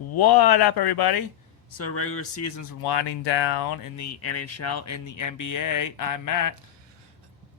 What up, everybody? So, regular season's winding down in the NHL and the NBA. I'm Matt.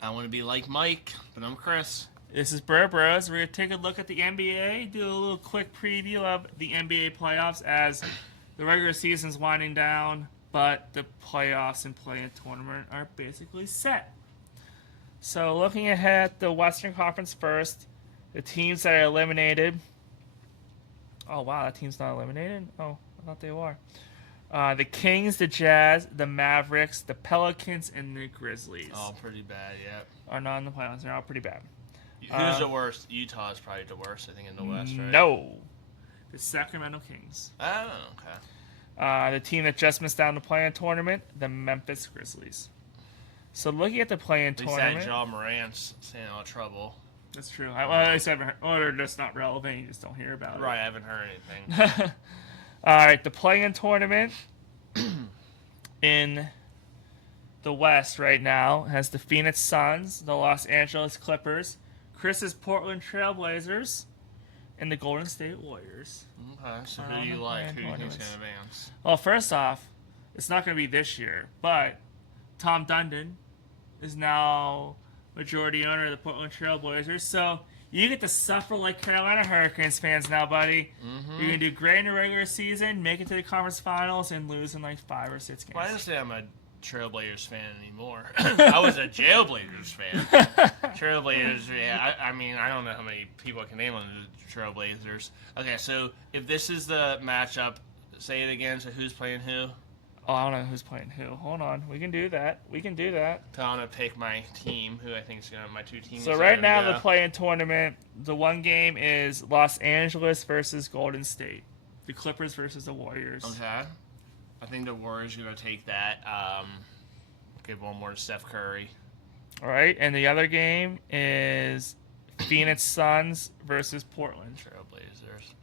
I want to be like Mike, but I'm Chris. This is Bro Bros. We're going to take a look at the NBA, do a little quick preview of the NBA playoffs as the regular season's winding down, but the playoffs and play-in tournament are basically set. So, looking ahead at the Western Conference first, the teams that are eliminated. Oh, wow, that team's not eliminated? Oh, I thought they were. The Kings, the Jazz, the Mavericks, the Pelicans, and the Grizzlies Oh, pretty bad, yeah. are not in the playoffs. They're all pretty bad. Who's the worst? Utah is probably the worst, I think, in the West, right? No. The Sacramento Kings. Oh, okay. The team that just missed out on the play-in tournament, the Memphis Grizzlies. So looking at the play-in At least tournament. that John Morant's staying out of trouble. That's true. I just haven't heard, or they're just not relevant. You just don't hear about it. Right, I haven't heard anything. All right, the play-in tournament in the West right now has the Phoenix Suns, the Los Angeles Clippers, Chris's Portland Trailblazers, and the Golden State Warriors. Okay, so who do you like? Who do you think's going to advance? Well, first off, it's not going to be this year, but Tom Dundon is now majority owner of the Portland Trailblazers, so you get to suffer like Carolina Hurricanes fans now, buddy. Mm-hmm. You're going to do great in the regular season, make it to the conference finals, and lose in like 5 or 6 games. Well, I didn't say I'm a Trailblazers fan anymore. I was a Jailblazers fan. Trailblazers, yeah. I mean, I don't know how many people I can name on the Trailblazers. Okay, so if this is the matchup, say it again. So who's playing who? Oh, I don't know who's playing who. Hold on. We can do that. So I'm going to pick my team, who I think is going to, my two teams. So right now, the play-in tournament, the one game is Los Angeles versus Golden State. The Clippers versus the Warriors. Okay. I think the Warriors are going to take that. Give one more to Steph Curry. All right, and the other game is Phoenix Suns versus Portland. Trailblazers.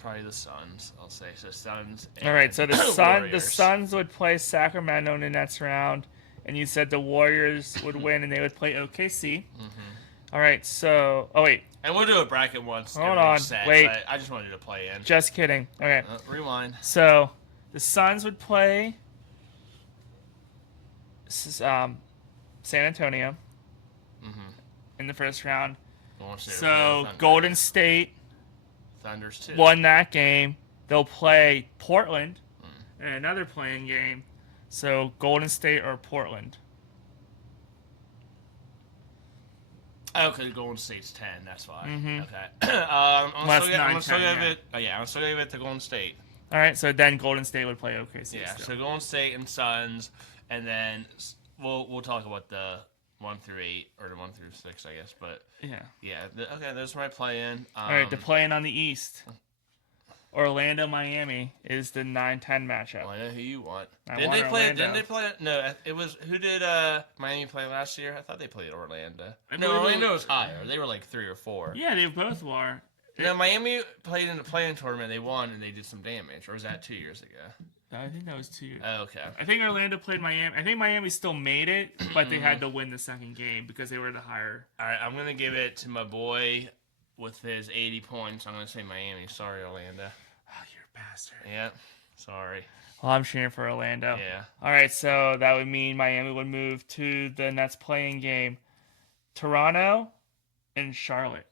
Probably the Suns, I'll say. So Suns. All right, so the Warriors. Suns would play Sacramento in the next round, and you said the Warriors would win and they would play OKC. Mm-hmm. All right, so wait. And we'll do a bracket once. Hold on, wait. I just wanted to play in. Just kidding. Okay. Rewind. So the Suns would play San Antonio in the first round. So Golden State Thunders too. won that game. They'll play Portland in another playing game. So Golden State or Portland. Oh, because Golden State's 10. That's why. Mm-hmm. Okay. I'm still gonna give it to Golden State. All right. So then Golden State would play OKC. Yeah. still. So Golden State and Suns, and then we'll talk about the 1 through 8 or the 1 through 6, I guess. But yeah. Okay. Those are my play-in. All right. The play-in on the East. Orlando, Miami is the 9-10 matchup. Well, I know who you want. Didn't they play? No, it was. Who did Miami play last year? I thought they played Orlando. Orlando was higher. They were like 3 or 4. Yeah, they both were. No, Miami played in the play-in tournament. They won and they did some damage. Or was that 2 years ago? I think that was 2 years. Oh, okay. I think Orlando played Miami. I think Miami still made it, but they had to win the second game because they were the higher. All right, I'm gonna give it to my boy with his 80 points. I'm gonna say Miami. Sorry, Orlando. Oh, you're a bastard. Yeah, sorry. Well, I'm cheering for Orlando. Yeah. All right, so that would mean Miami would move to the next playing game. Toronto and Charlotte.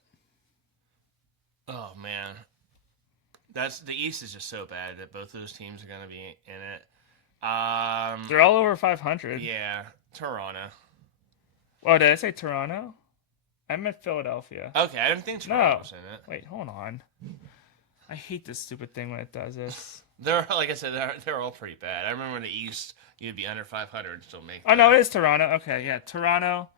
Oh man, the East is just so bad that both of those teams are gonna be in it. They're all over 500. Yeah, Toronto. Oh, did I say Toronto? I meant Philadelphia. Okay, I didn't think Toronto was in it. Wait, hold on. I hate this stupid thing when it does this. They're like I said, they're all pretty bad. I remember in the East, you'd be under 500 and still make. Oh no, it is Toronto. Okay, yeah, Toronto.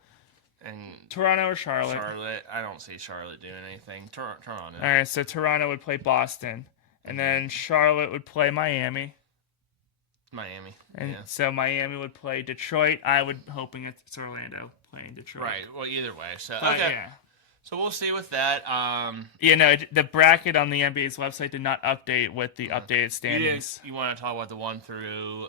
And Toronto or Charlotte. Charlotte. I don't see Charlotte doing anything. Toronto. All right, so Toronto would play Boston, and then Charlotte would play Miami. Miami. And yeah. so Miami would play Detroit. I would hoping it's Orlando playing Detroit. Right. Well, either way. So But, okay. yeah. So we'll see with that. The bracket on the NBA's website did not update with the updated standings. You want to talk about the 1 through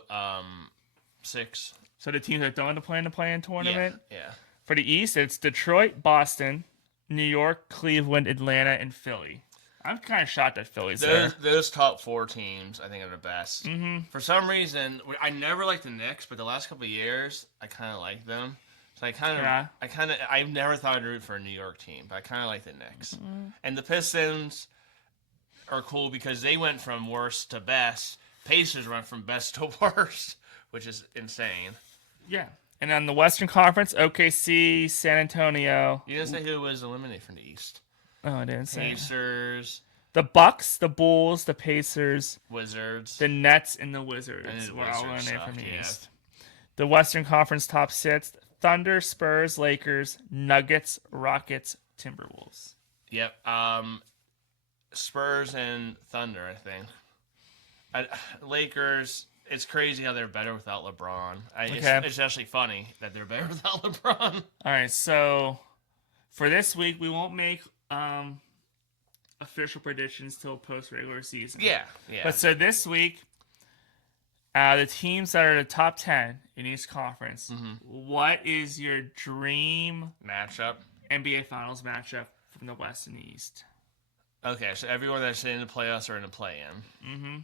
6? So the teams that don't want to play in the play-in tournament. Yeah. For the East, it's Detroit, Boston, New York, Cleveland, Atlanta, and Philly. I'm kind of shocked that Philly's there. Those top 4 teams, I think, are the best. Mm-hmm. For some reason, I never liked the Knicks, but the last couple of years, I kind of like them. So I've never thought I'd root for a New York team, but I kind of like the Knicks. Mm-hmm. And the Pistons are cool because they went from worst to best. Pacers went from best to worst, which is insane. Yeah. And on the Western Conference, OKC, San Antonio. You didn't say who was eliminated from the East. Oh, I didn't say. Pacers. The Bucks, the Bulls, the Pacers. Wizards. The Nets and the Wizards were all eliminated from the East. The Western Conference top 6, Thunder, Spurs, Lakers, Nuggets, Rockets, Timberwolves. Yep. Spurs and Thunder, I think. Lakers, it's crazy how they're better without LeBron. It's actually funny that they're better without LeBron. All right, so for this week, we won't make official predictions till post-regular season. Yeah. But so this week, the teams that are the top 10 in each conference, what is your dream matchup? NBA Finals matchup from the West and the East? Okay, so everyone that's in the playoffs are in the play-in. Mm-hmm.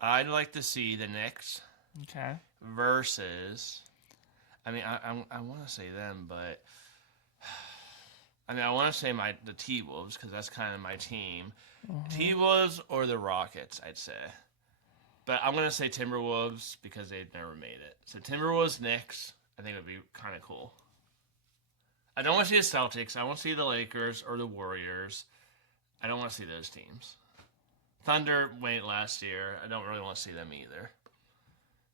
I'd like to see the Knicks. Okay. Versus, I mean, I want to say them, but I mean, I want to say the T-Wolves because that's kind of my team. T-Wolves or the Rockets, I'd say. But I'm going to say Timberwolves because they've never made it. So Timberwolves, Knicks, I think it would be kind of cool. I don't want to see the Celtics. I want to see the Lakers or the Warriors. I don't want to see those teams. Thunder went last year. I don't really want to see them either.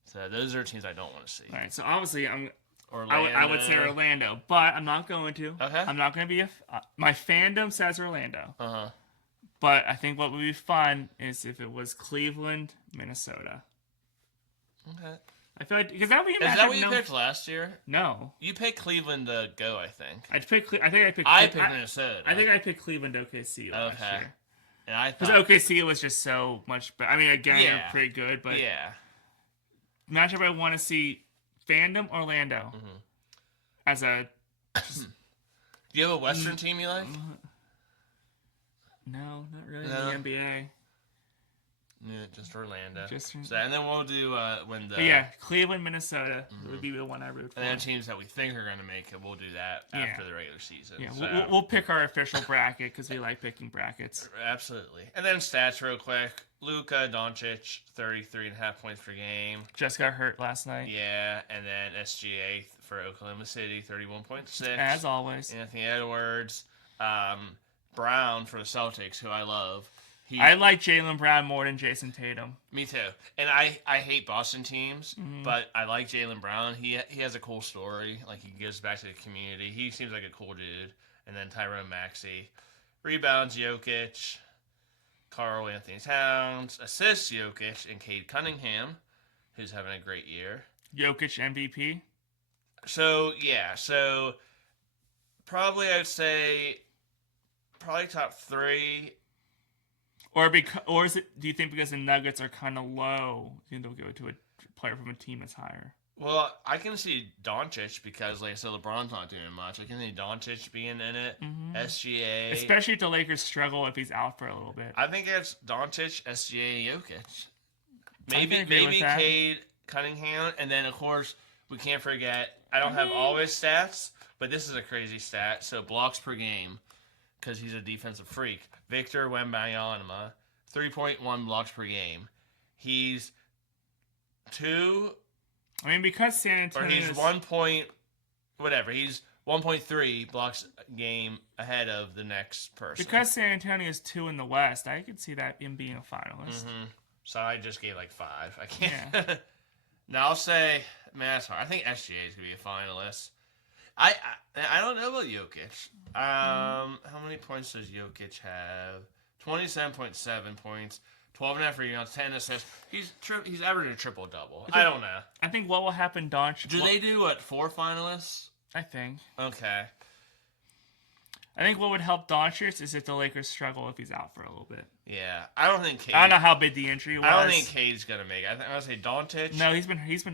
So those are teams I don't want to see. All right, so obviously I would say Orlando, but I'm not going to. Okay. I'm not going to be my fandom says Orlando. Uh-huh. But I think what would be fun is if it was Cleveland, Minnesota. Okay. I feel like because that would be a matchup. Is that what you picked last year? No. You picked Cleveland to go, I think. I picked Minnesota. I think I picked Cleveland to OKC last year. And I thought because OKC was just so much better. I mean, again, they're pretty good, but matchup I want to see fandom Orlando as a. Do you have a Western team you like? No, not really. No. In the NBA. Yeah, just Orlando. And then we'll do when the... But Cleveland, Minnesota would be the one I root for. And then teams that we think are going to make it, we'll do that after the regular season. Yeah, so. we'll pick our official bracket because we like picking brackets. Absolutely. And then stats real quick. Luka Doncic, 33.5 points per game. Just got hurt last night. Yeah, and then SGA for Oklahoma City, 31.6. As always. Anthony Edwards. Brown for the Celtics, who I love. I like Jaylen Brown more than Jason Tatum. Me too. And I hate Boston teams, but I like Jaylen Brown. He has a cool story. Like, he gives back to the community. He seems like a cool dude. And then Tyrone Maxey. Rebounds, Jokic. Karl Anthony Towns. Assists, Jokic. And Cade Cunningham, who's having a great year. Jokic MVP? So, probably I would say top 3. Or is it? Do you think because the Nuggets are kind of low, you think they'll go to a player from a team that's higher? Well, I can see Doncic because, like I said, LeBron's not doing much. I can see Doncic being in it. SGA, especially if the Lakers struggle if he's out for a little bit. I think it's Doncic, SGA, Jokic. Maybe Cade Cunningham, and then of course we can't forget. I don't have all his stats, but this is a crazy stat. So blocks per game, because he's a defensive freak. Victor Wembanyama, 3.1 blocks per game. He's 2. I mean, because San Antonio. Or he's 1 point, whatever. He's 1.3 blocks a game ahead of the next person. Because San Antonio is 2 in the West, I could see that him being a finalist. So I just gave like 5. I can't. Yeah. Now I'll say, man, that's hard. I think SGA is gonna be a finalist. I don't know about Jokic. How many points does Jokic have? 27.7 points, 12.5 rebounds, 10 assists. He's averaging a triple-double. I don't know. I think what will happen, Doncic... Do they do, 4 finalists? I think. Okay. I think what would help Doncic is if the Lakers struggle if he's out for a little bit. Yeah. I don't think Cade... I don't know how big the injury was. I don't think Cade's going to make it. I was going to say Doncic... No,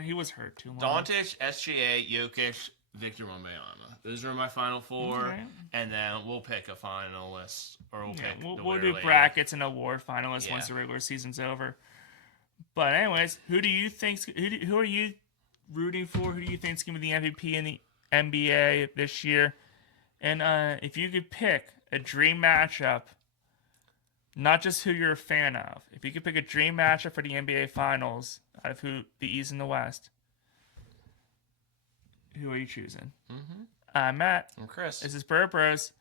he was hurt too long. Doncic, SGA, Jokic... Victor Wembanyama. Those are my final four, Okay. and then we'll pick a finalist, or we'll pick the we'll winner do later. brackets and award finalists Yeah. once the regular season's over. But anyways, who are you rooting for? Who do you think's gonna be the MVP in the NBA this year? And if you could pick a dream matchup, not just who you're a fan of, if you could pick a dream matchup for the NBA Finals out of the East and the West, who are you choosing? Mm-hmm. I'm Matt. And Chris. This is Burr Bros.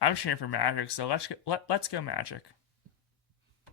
I'm cheering for Magic, so let's go Magic.